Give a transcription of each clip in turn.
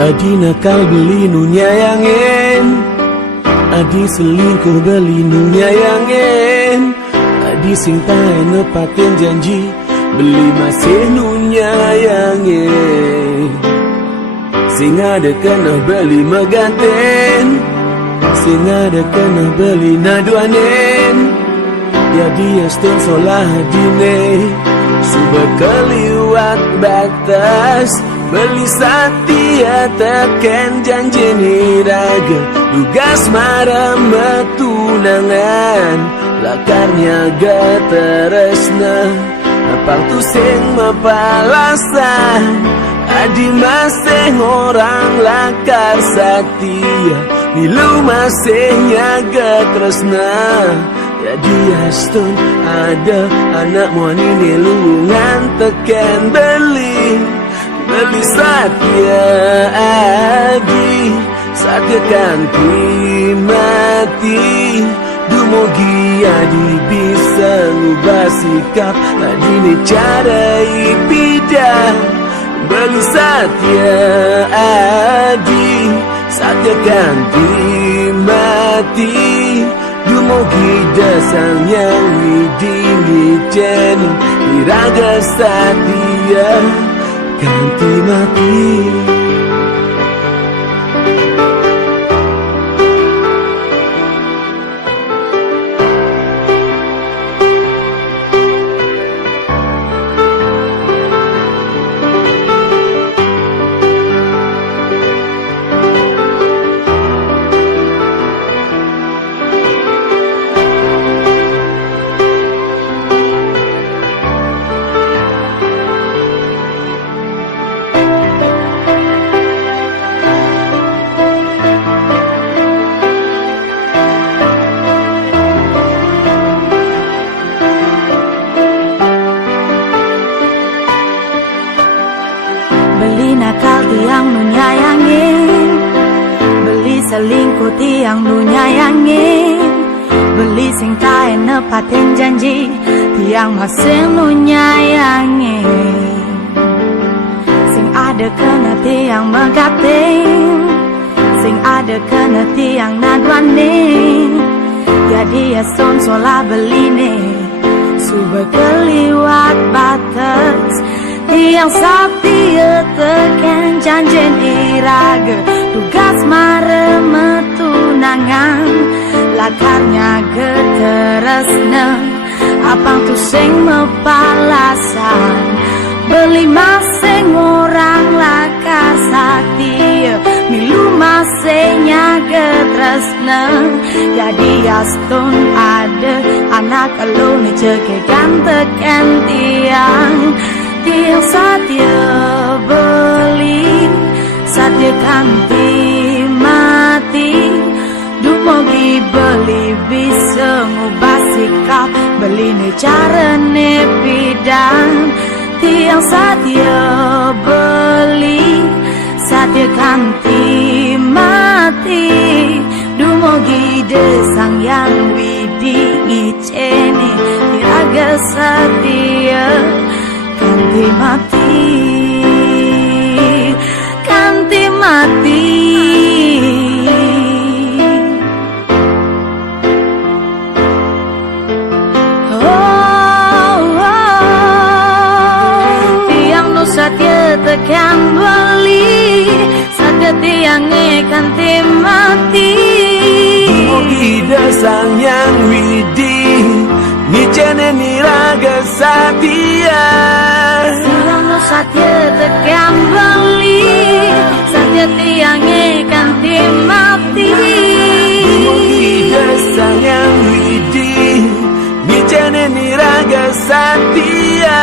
Adi nakal beli nu nyayangin, adi selingkuh beli nu nyayangin, adi sing tae nepatin janji beli masih nu nyayangin. Sing ada kena beli meganten, sing ada kena beli naduanen. Ya dia stun solah dine suba keliwat batas, beli setia teken janji niraga, tugas marah metunangan, lakarnya gak teresna apang tu sing mapalasan. Adi masih orang lakar setia, milu masih nyaga tresna. Ya dia stun ada anak muani nelungan teken beli setia adi, setia ganti mati. Dumogi adi bisa ngubah sikap, adi ni cara ipidah. Beli setia adi, setia ganti mati. Dumogi dasang yang widini jeni, iraga setia ganti mati. Beli nakal tiang nu nyayangin, beli selingkuh tiang nu nyayangin, beli sing tae nepatin janji tiang masih nu nyayangin. Sing ada kena tiang megatin, sing ada kena tiang naduanin. Jadi ya son sola beline suba keliwat batas, tiang setia teken janjen iraga, tugas mare metunangan, lakarnya geteresna apang tu sing mepalasan. Beli masing orang lakar setia, milu masingnya getresna. Jadi astun ada anak elu ni cekegan teken tiang setia beli, setia ganti mati. Dumogi beli bisa ngubah sikap, beli ni cara ni bidang. Tiang setia beli, setia ganti mati. Dumogi desang yang widi ngiceni, iraga setia ganti mati, ganti mati. Oh, tiang nu setia tekan beli, setia tiang ganti mati. Dumogi dasang yang widi nicene niraga setia. Tiang nu setia tekan beli, setia tiang ganti mati. Dumogi dasang yang widi nicene niraga setia.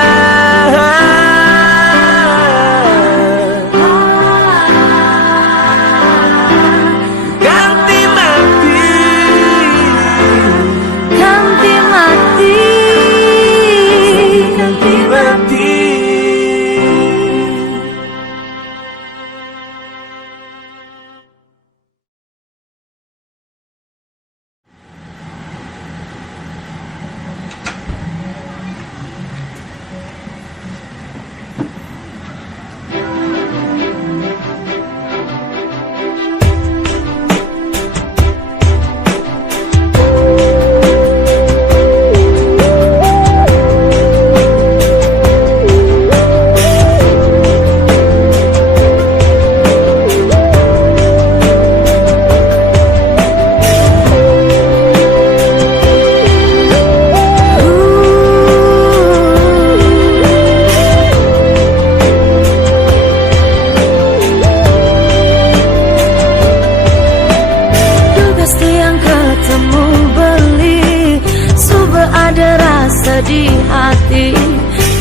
mati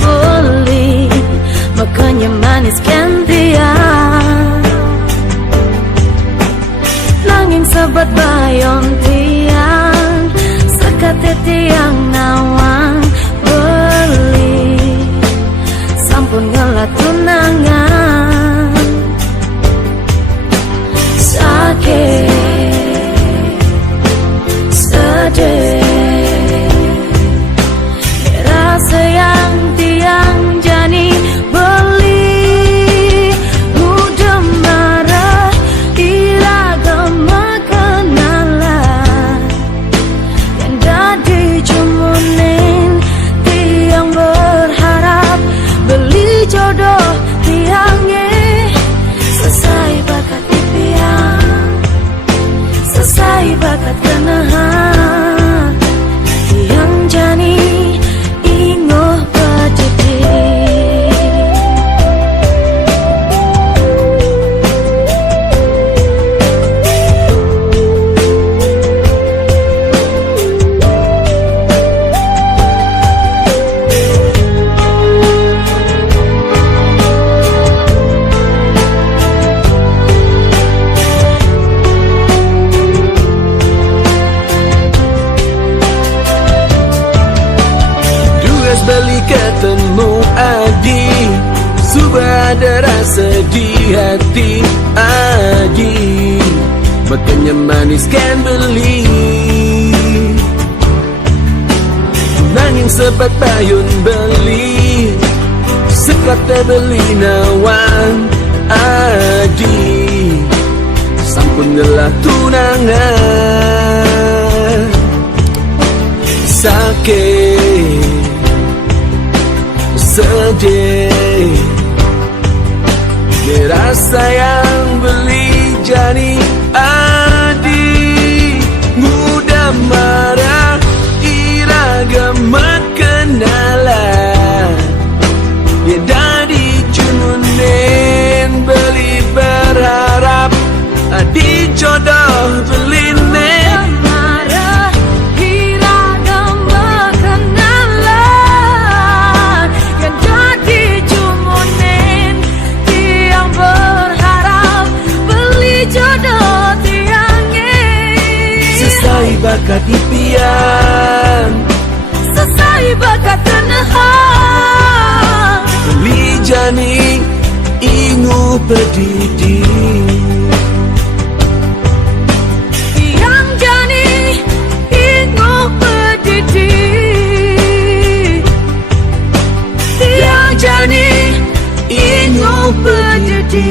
beli, makanya manis gantian. Nanging sabat bayon tiang, sekate tiang nawang beli, sampun ngelat tunangan. Sakit, sedih, rasa yang tiang jani beli, mudah marah iragama kenalan, yang dadi jumunin tiang berharap beli jodoh tiangnya. Selesai bakat impian, selesai bakat kenahan, tiang jani ingoh berdiri. Beli ketemu Adi, subah ada rasa di hati Adi, makanya manis kan beli. Nanging sebat payun beli, sekate beli nawang Adi, sampun ngelah tunangan. Sakit, sedih, rasa yang beli jani Adi, mudah marah iragama kenalan, ya dadi jununin beli berharap Adi jodoh beli nen. Selesai bakat impian, selesai bakat kenahan, beli jani ingu pedidi. tiang jani ingu pedidi, tiang jani ingu pedidi.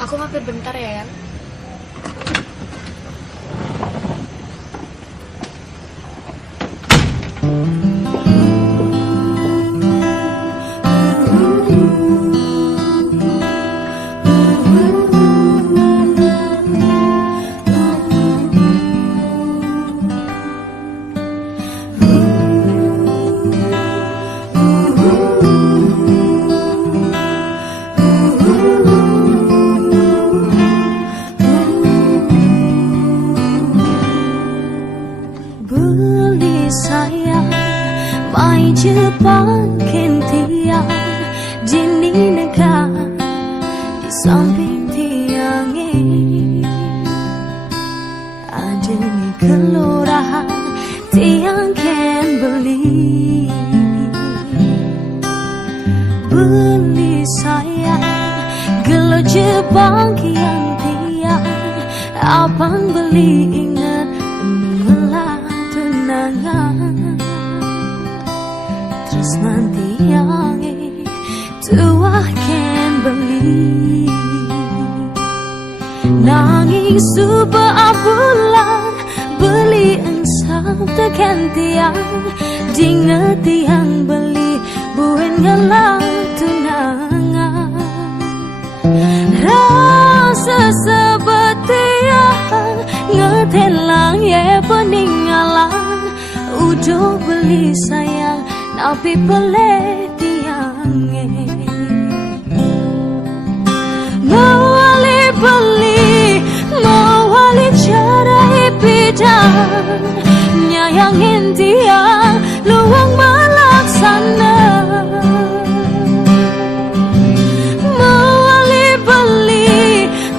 Aku mampir bentar ya, Yang. Jepang kentian jini negah di samping tiangnya, ada ni kelurahan tiang ken beli sayang gelo Jepang kian tiang abang beli ingat mengelah tunangan. Terus tresnan tiange tua ken beli nanging suba abulan beli ensam tekan tiang dinget tiang beli buen ngelang tunangan rasa sebetiang ngetelang ye peninggalan udah beli sayang tapi peleh tiange mawali beli mawali cara ipidan nyayangin tiang luang malaksana mawali beli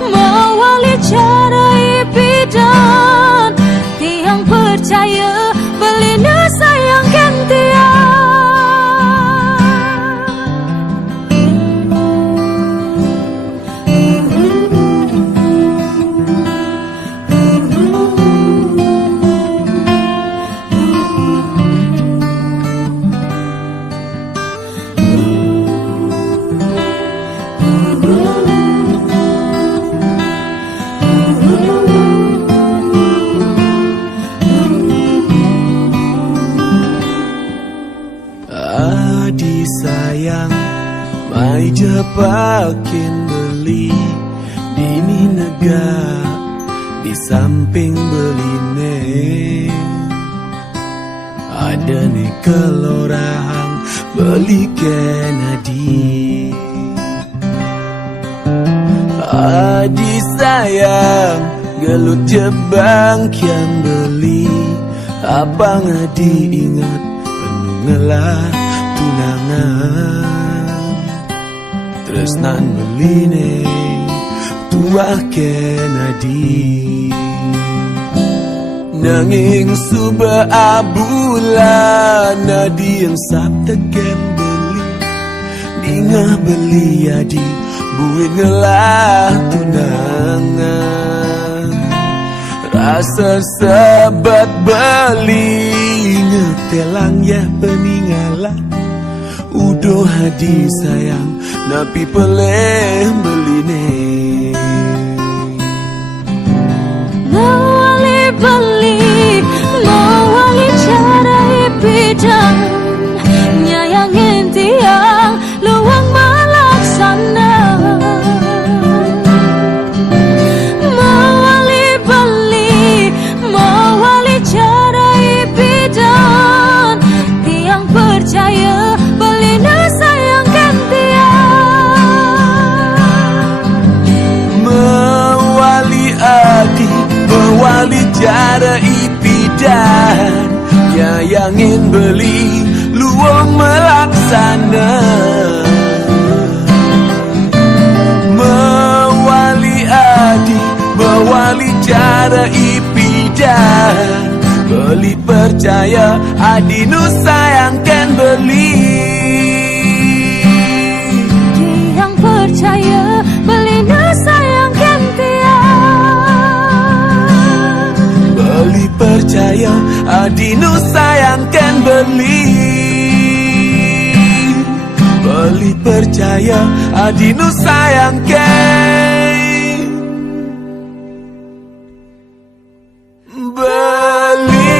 mawali cara ipidan tiang percaya beli sayangkan tiang Adi sayang, mai jepakin beli dini nega di samping beline. Ada nih kelurahan beli Kennedy. Adi sayang, gelut jebang yang beli. Abang Adi ingat ngelah tunangan tresnan beline tua Kennedy nanging suba abulan nadi yang sabta ken beli dingah beli adi buin ngelah tunangan rasa sebat beli ngetelang ya peninggalan udah hadi sayang napi peleh beline mawali beli mawali cara ipidan nyayangin tiang luang malaksana mawali beli mawali cara ipidan tiang percaya beli sayangkan tiang mawali adi mawali cara ipidan nyayangin beli luang melaksana mawali adi mawali cara ipidan beli percaya adi nu sayangkan beli tiang percaya beli sayangkan tiang beli percaya adi nu sayangkan beli beli percaya adi nu sayangkan beli.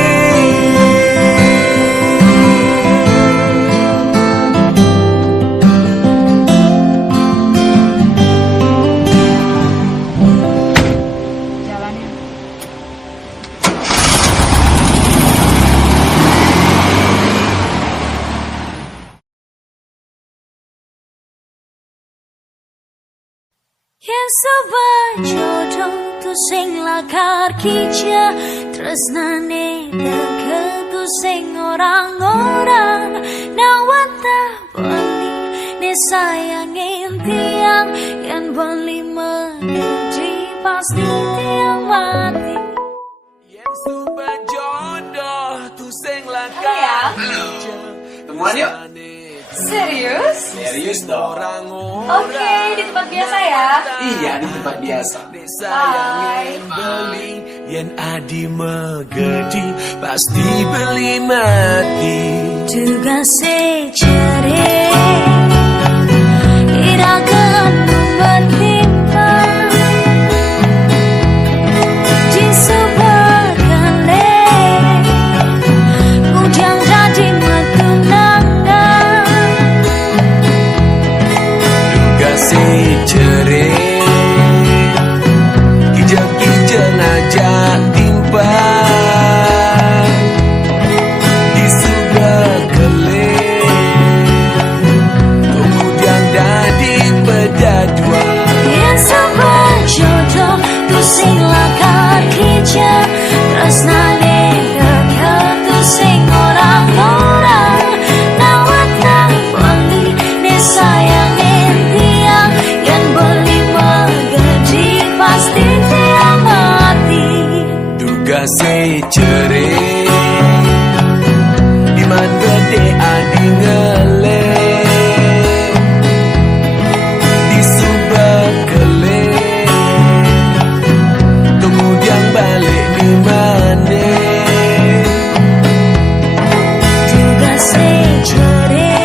yang sebajodoh tu sing lakar kica tresnane deket tu sing orang-orang nawata beli ne sayangin tiang yang beli mengerti pasti tiang mati Yang suka jodoh tu sing lakar. Halo. Temuan yuk. Serius? Serius dong. Oke, di tempat biasa ya. Iya, di tempat biasa. Bye. Beli yen adi megedi pasti beli mati. Tugase cere irakan bertimpa di sebuah kale kujang jadi matunangan. Tugase cere kijang-kijang aja timpa di sebuah kale kemudian dadi pedadua. Yang sebuah jodoh tu sing lakar kerja tresnane dekat tu sing orang-orang nawatan beli ne sayangin tiang yang beli megedi pasti tiang mati. Tugase cere iman gede adi ngele di subah kele kemudian balik di mana. Tugase cere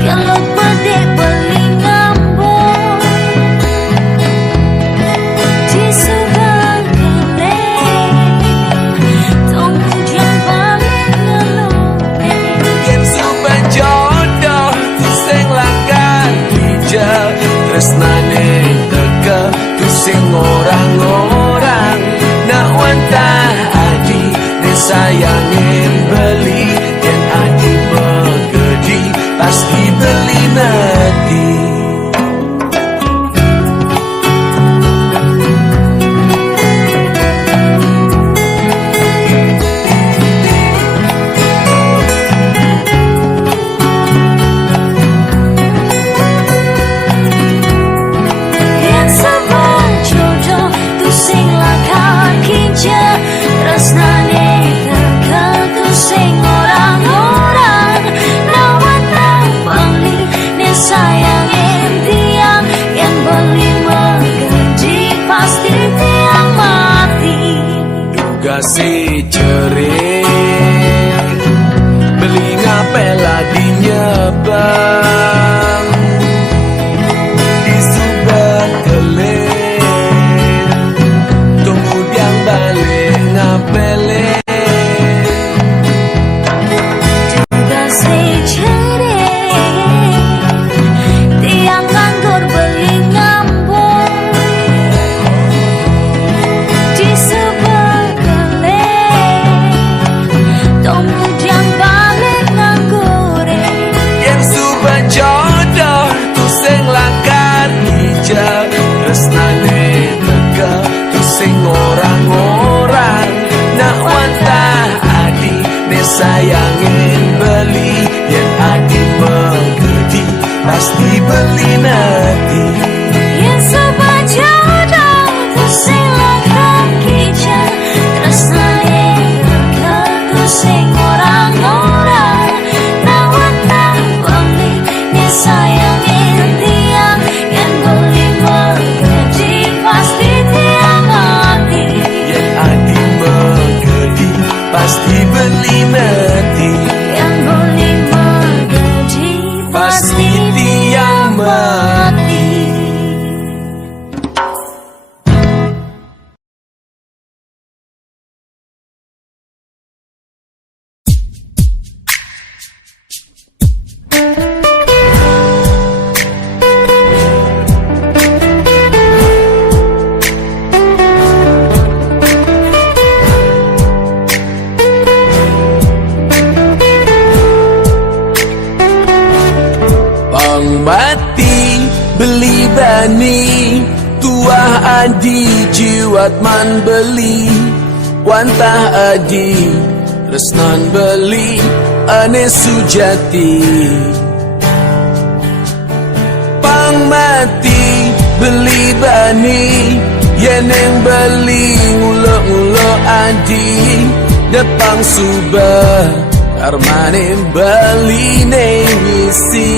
kalau pede beli ngambung di sebuah kale kemudian balik ngeluh. Yen subah jodoh tu sing langgar hijau tresnane teka tu sing orang-orang nak wantah adi ne sayangin beli yen adi megedi pasti beli mati. Yang sebuah jodoh tu sing lakar kerja tresnane dekat tu sing orang-orang nawatan beli ne sayangin tiang yang beli megedi pasti tiang mati. Tugase cere beli ngapela di nyebang di subah kele kemudian balik ngapele. Tugase cere tiang nganggur beli ngambung di sebuah kale kemudian balik nganggur. Yang subah jodoh tu sing langgar hijau tresnane teka tu sing orang-orang nak wantah adi ne sayangin beli yen adi megedi pasti beli nanti. Yang sebuah jodoh tu sing lakar kerja tresnane dekat tu sing orang-orang nawatan beli ne sayangin tiang yang beli megedi pasti tiang mati. Yen adi megedi pasti beli nanti. Yang beli megedi pasti tiang mati. Mati beli bani tuah adi jiwat man beli wantah adi resnan beli ane sujati pang mati beli bani yeneng beli ngulo-ngulo adi depang subah karmane beli nengisi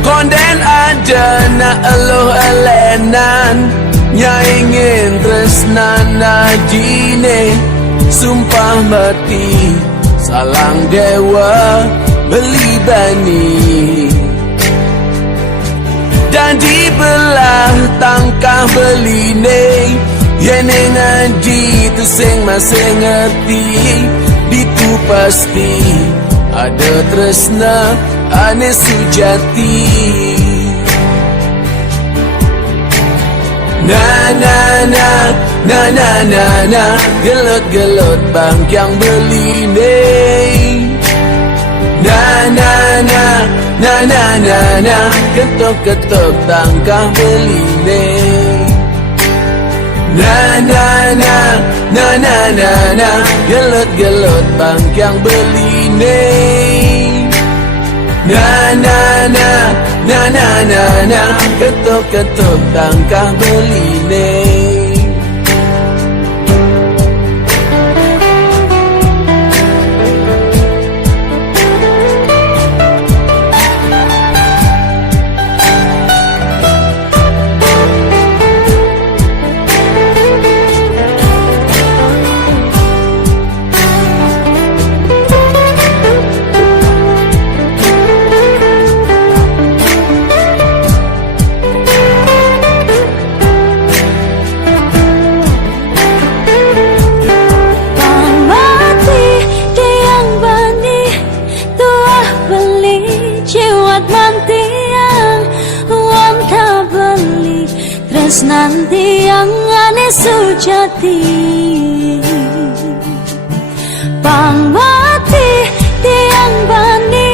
konden ada na eluh elenan nya ingin tresnana jine sumpah mati salang dewa beli bani dan dibelah tangkah beline yen ngaji tu sing masih ngerti ditu pasti ada tresna ane sujati na na na na na na na gelut-gelut bangkyang beline na na na na na na na ketok-ketok tangkah beline na na na na na na na gelut-gelut bangkyang beline na na na na na na na ketok-ketok tangkah beline nanti yang aneh sujati pamati tiang bani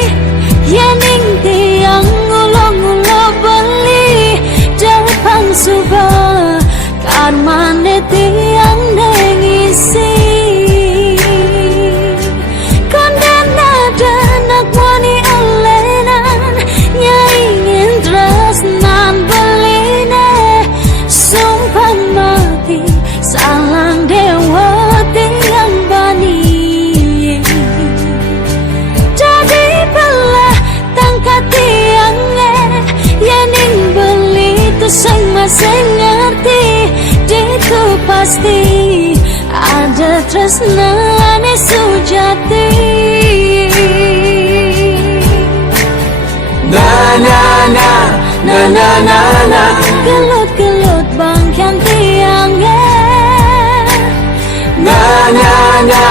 yening tiang ngulo-ngulo beli depan subah karmane tiang nengisi kondena denak wani alenan nyaingin tresnan beline sumpah mati salang dewa tiang bani jadi belah tangkat tiangnya yening beli tu sing masih ngerti ditu pasti ada tresna ane sujati na na na na na na na gelut-gelut bangkyang tiangnya na na na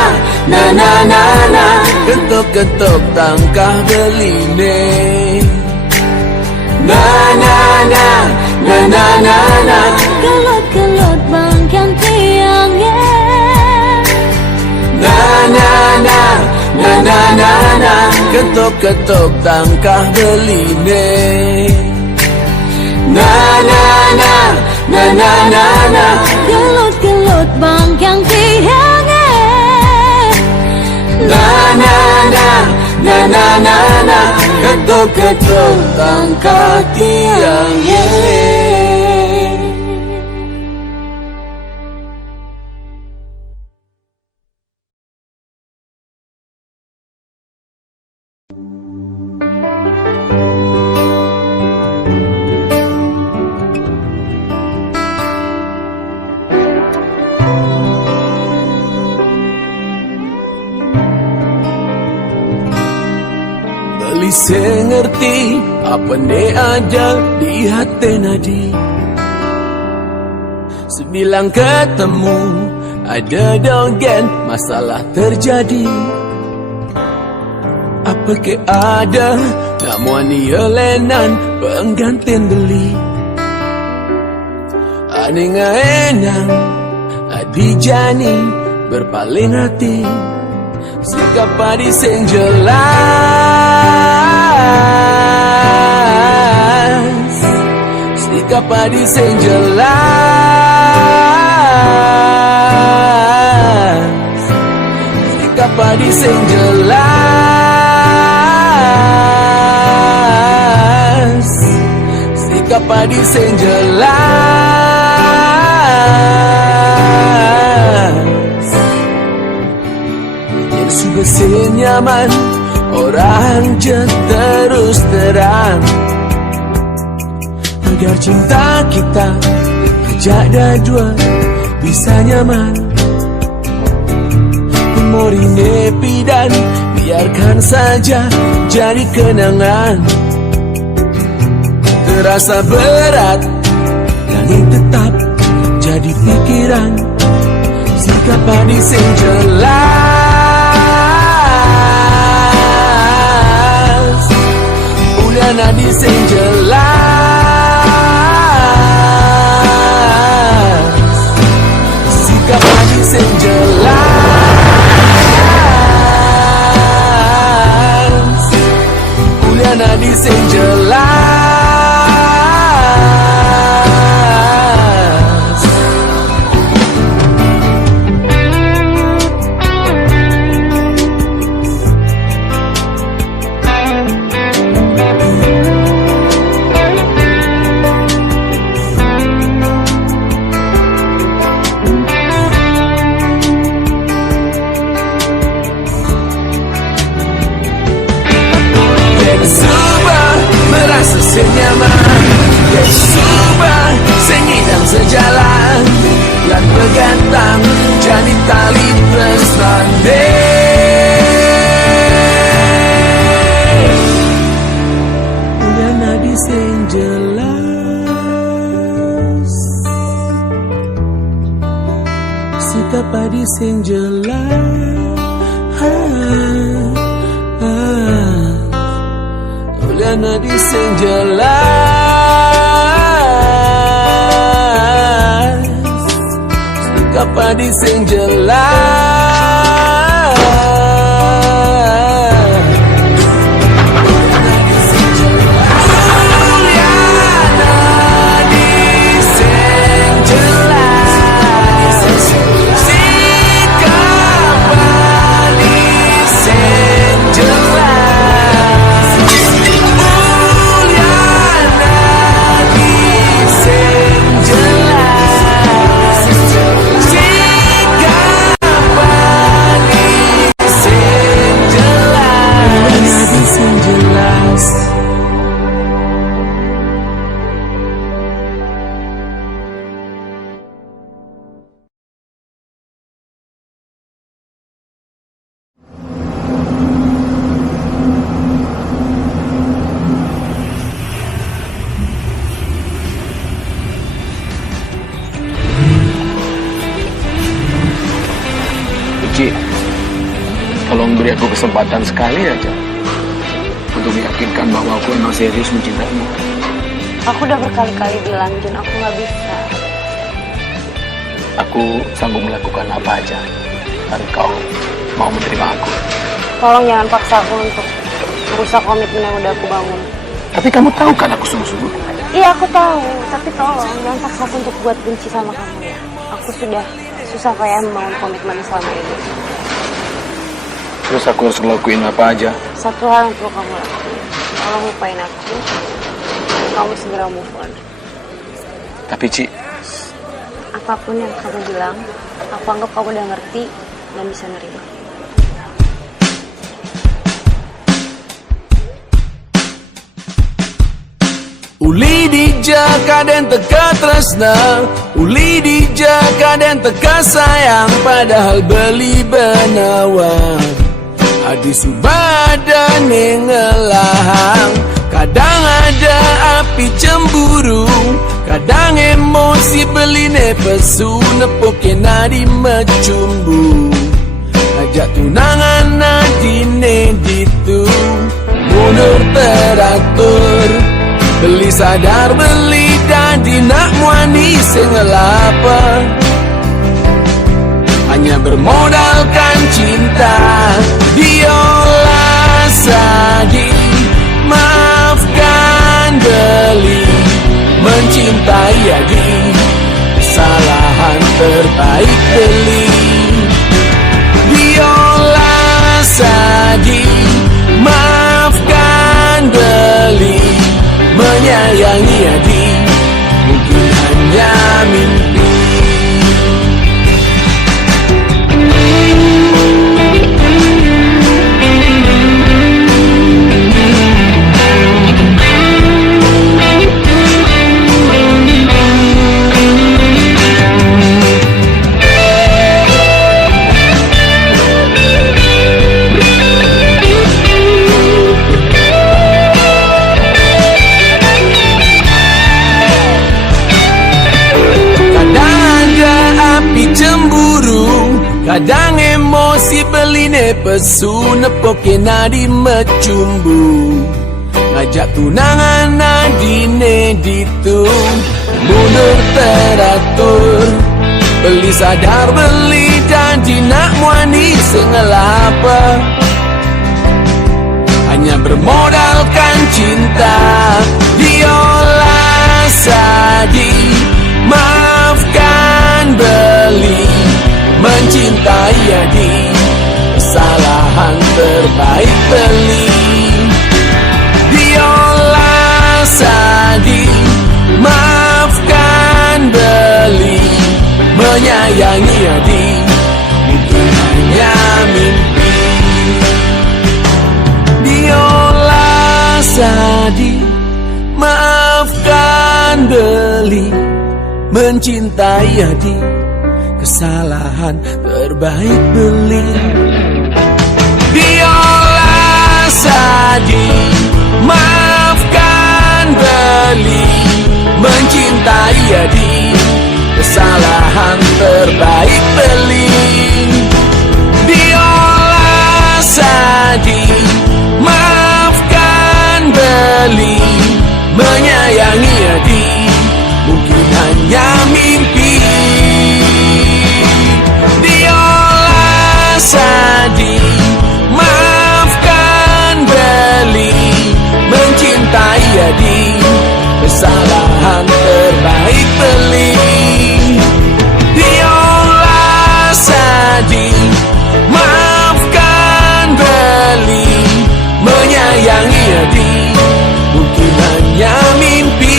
na na na na ketok-ketok tangkah beline na na na na na na na gelut-gelut bangkyang tiangnya na na na na na na na ketok-ketok tangkah beline na na na na na na na gelut-gelut bangkyang tiangnya na na na na na na na ketok-ketok tangkah tiangnya Beli sing ngerti apa ne ada di hati nadi sebilang ketemu ada dogen masalah terjadi apa ke ada namun yelenan penggantin beli ane ngaenang adi jani berpaling hati sikap padi sing jelas sikap padi sing jelas sikap padi sing jelas sikap padi sing jelas yang sudah senyaman orang je terus terang agar cinta kita Jaga dua bisa nyaman. Memori nepi dan biarkan saja jadi kenangan. Terasa berat namun tetap jadi pikiran. Sikap padi sing jelas, udah nadi sing jelas. Sikap padi sing jelas, udah nadi sing jelas. Senyaman, subah sengidang sejalan, lan begantang jadi tali tresnane. Udah nadi sing jelas, sikap padi sing jelas. Udah nadi sing jelas, sikap padi sing jelas. Ci, tolong beri aku kesempatan sekali aja untuk meyakinkan bahwa aku emang serius mencintaimu. Aku udah berkali-kali bilang, Jun, aku gak bisa. Aku sanggup melakukan apa aja, dan kau mau menerima aku. Tolong jangan paksa aku untuk merusak komitmen yang udah aku bangun. Tapi kamu tahu kan aku sungguh-sungguh. Iya, aku tahu. Tapi tolong jangan paksa aku untuk buat benci sama kamu ya. Aku sudah susah kayak membangun komitmen selama ini. Terus aku harus ngelakuin apa aja? Satu hal yang perlu kamu lakuin. Tolong lupain aku. Kamu segera move on. Tapi Ci, apapun yang kamu bilang, aku anggap kamu udah ngerti dan bisa nerima. Uli dijaka dan teka tresna, uli dijaka dan teka sayang, padahal beli benawan. Adi subada nengelahang, kadang ada api cemburu, kadang emosi beli nepesu, nepoke nadi mecumbu. Ajak tunangan nadi neditu, mundur teratur. Beli sadar beli dadi nak muani sing lapar. Hanya bermodalkan cinta, diolah sagi. Maafkan beli, mencintai adi. Kesalahan terbaik beli. Diolah sagi. Maafkan beli, menyayangi adi mungkin hanya mimpi. pesu nepoke nadi mecumbu ngajak tunangan nadine ditung mundur teratur beli sadar beli janji nak muani sengelapa hanya bermodalkan cinta diolah sadi maafkan beli mencintai adi kesalahan terbaik beli diolah sadi maafkan beli menyayangi adi mungkin hanya mimpi diolah sadi maafkan beli mencintai adi kesalahan terbaik beli diolah sadi maafkan beli mencintai adi kesalahan terbaik beli diolah sadi maafkan beli menyayangi adi mungkin hanya mimpi diolah sadi maafkan beli mencintai adi kesalahan terbaik beli diolah sadi maafkan beli menyayangi adi mungkin hanya mimpi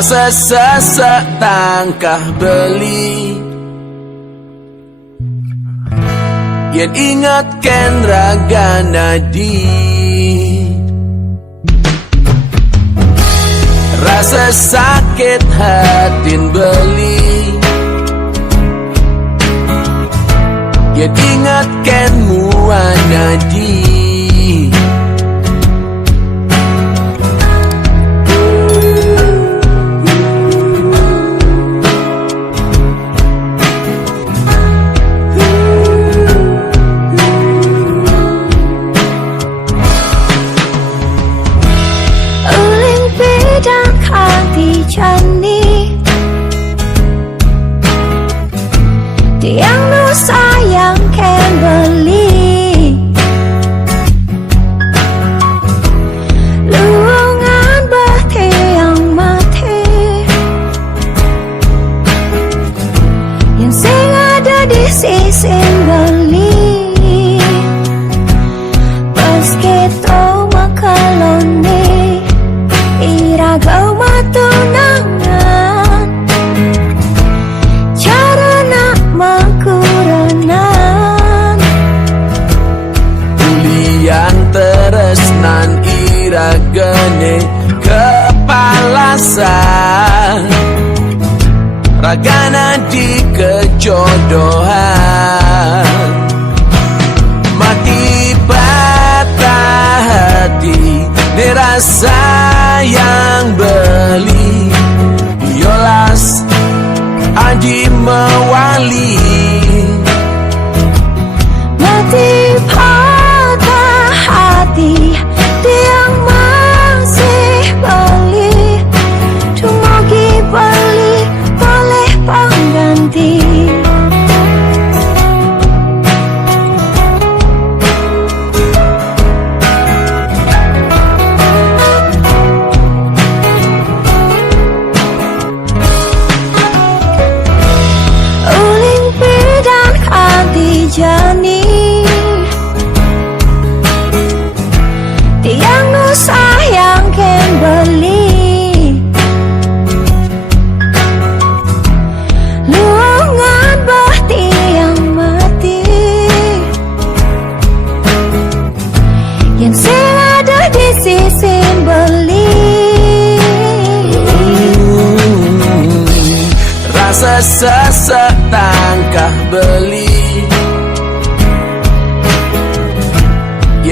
rasa sesak tangkah beli yen ingatkan raga nadi rasa sakit hatin beli yen ingatkan muanadi Tiang nu sayang kan beli luangan bahti yang mati yang sing ada di sisi beli pas kita makalone iraga matunangan cara nak makuranan ulian teresnan iragane kepalasan ragana di kejodohan mati patah hati dirasa yang beli yolas adi mewali mati patah hati tiang masih beli cuma beli boleh pengganti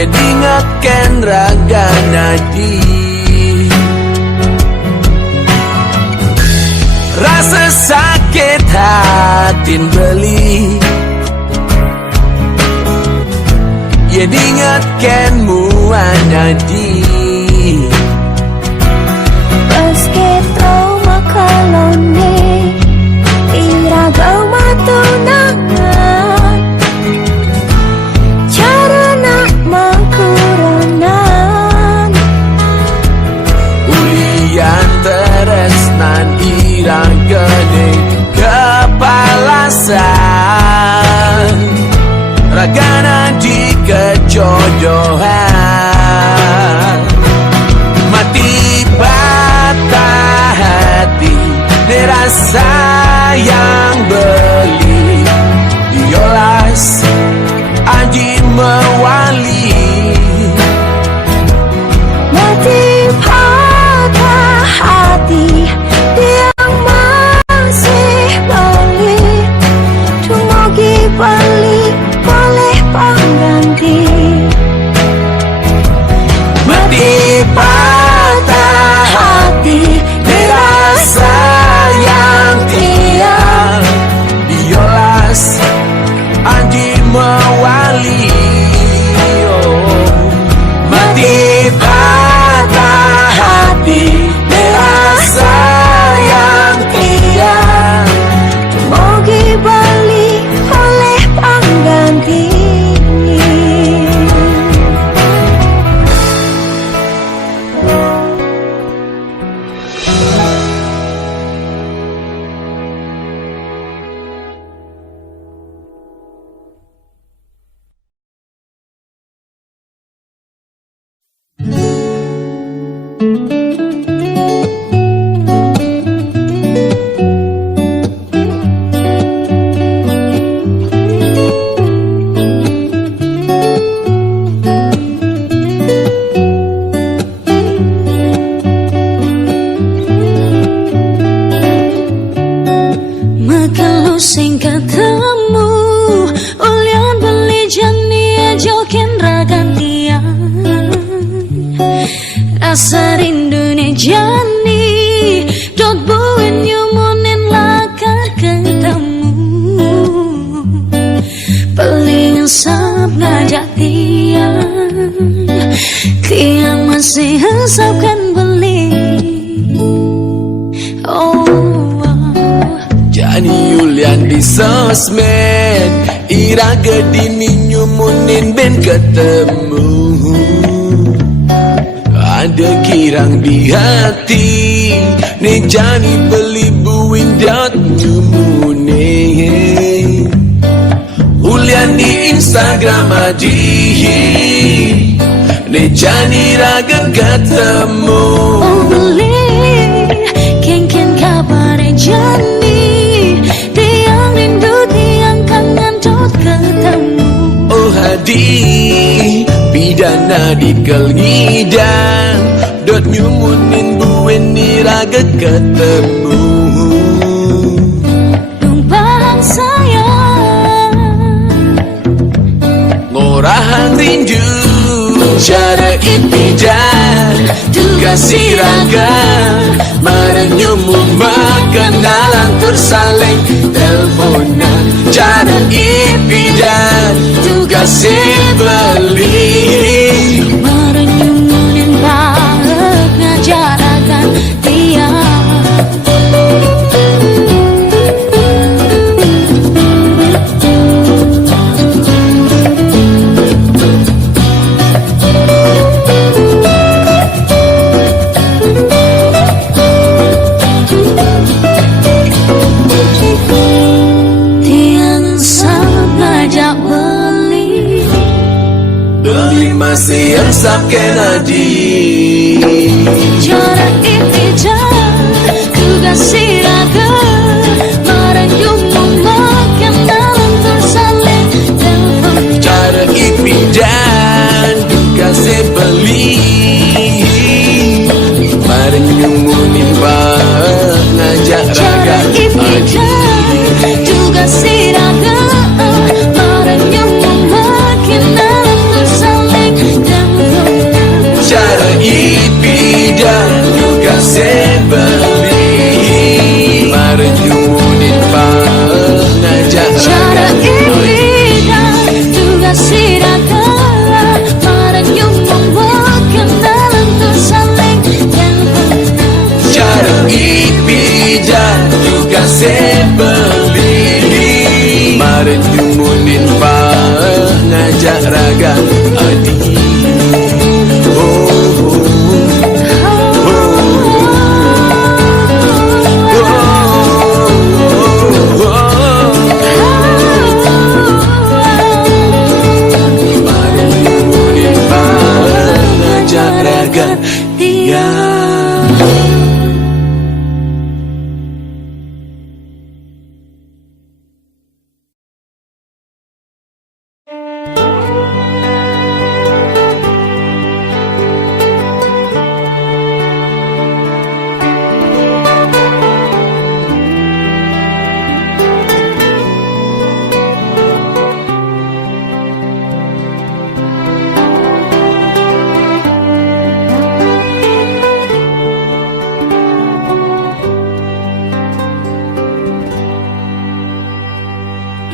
Jadi ngaken raga nadi rasa sakit hatin beli jadi ngaken muanadi Pas kita makalone iragaw matunangan cara nak mangkuranan ulian teresnan iragane kepalasan ragana di kejodohan mati patah hati dirasa yang beli diolas aji mewali mati patah hati yang masih balik tumugi balik boleh pengganti mati patah hati dirasa yang tiang diolas aji mewali mati patah hati dirasa yang tiang tumugi balik boleh pengganti Makalu sing ketemu ulian beli jania jokin ragantian rasa rindunya jani dot buin nyumunin lakar ketemu paling sab ngajak tiang masih hesapkan beli Jani Yulian di sosmed iraga dini nyumunin ben ketemu ada kirang di hati nih Jani beli buin dot nyumunin Yulian di Instagram adi nih Jani raga ketemu beli ken kabar Jani tiang rindu tiang kangen dot ketemu oh hadi pidana di kelngidang dot nyumunin buen raga ketemu numpang sayang ngorahan rindu cara ipidan tugas raga merenyumu kenalan tersaling teleponan cara ipidan tugas beli merenyumin banget ngajarakan dia masih resap Kennedy jarak ipidan tugas raga merenyumu kenalan tersaling telepon cara ipidan tugas beli merenyumu nimba ngajak raga ipidan tugas raga merenyumu kenalan tersaling Kemarin nyumunin pak ngajak raga adi. Kemarin nyumunin pak ngajak raga dia.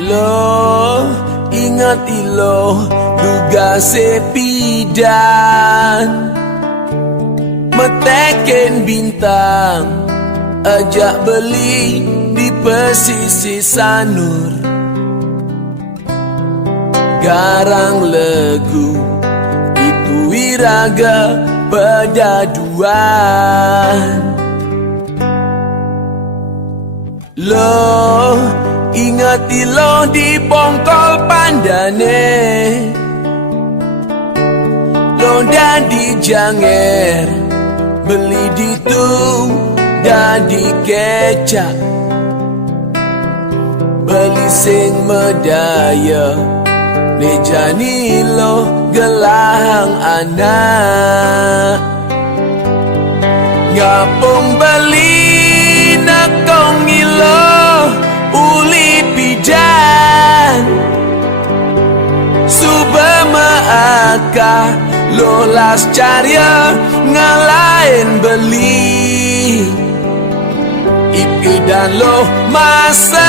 Lo ingat ilo duga sepidan meteken bintang ajak beli di pesisir Sanur. Garang legu itu iraga pedaduan. Lo ingat ilo di bongkol pandane, lo di janger beli ditung dadi kecap, beli sing medaya nejani lo gelang anak. Ngapung beli nakong ilo uli pidan subama aka lolas carya ngalain beli ipidan lo masam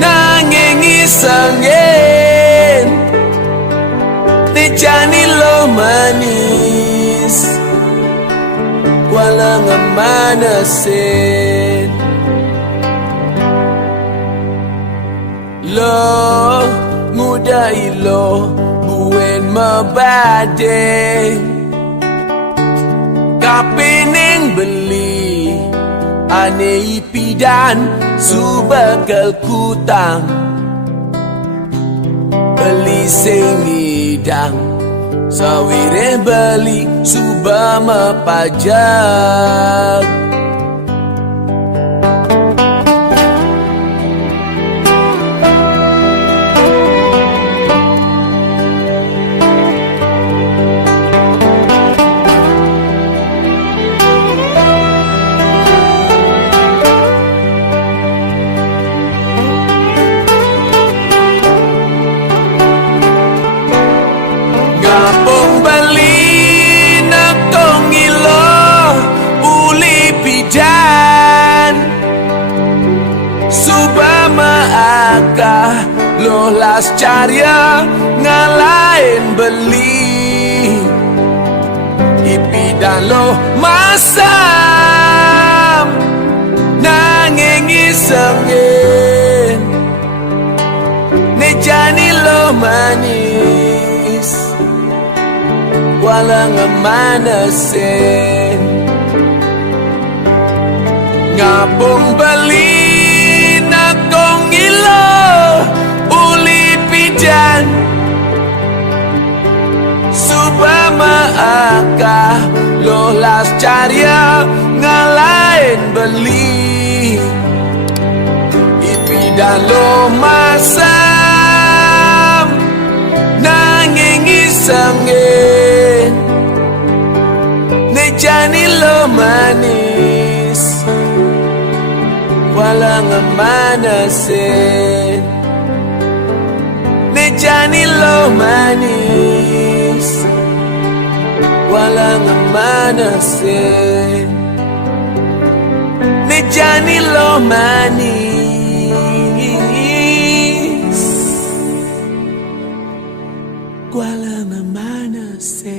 nangengi sengin nejani lo manis walang manasin. Lo muda ilo buen mabadeng kapening beli ane ipidan subakal kutang beli sengidang sawire beli subama pajak. Lolas carya ngalain beli ipidan lo masam nangengi sengin nejani lo manis walang manasin. Ngapung beli nakong ilo pijan subama aka lolas carya ngalain beli ipidan lo masam nangengi sengin nejani lo manis walang manasin. Nejani lo manis walang manasin. Nejani lo manis walang manasin.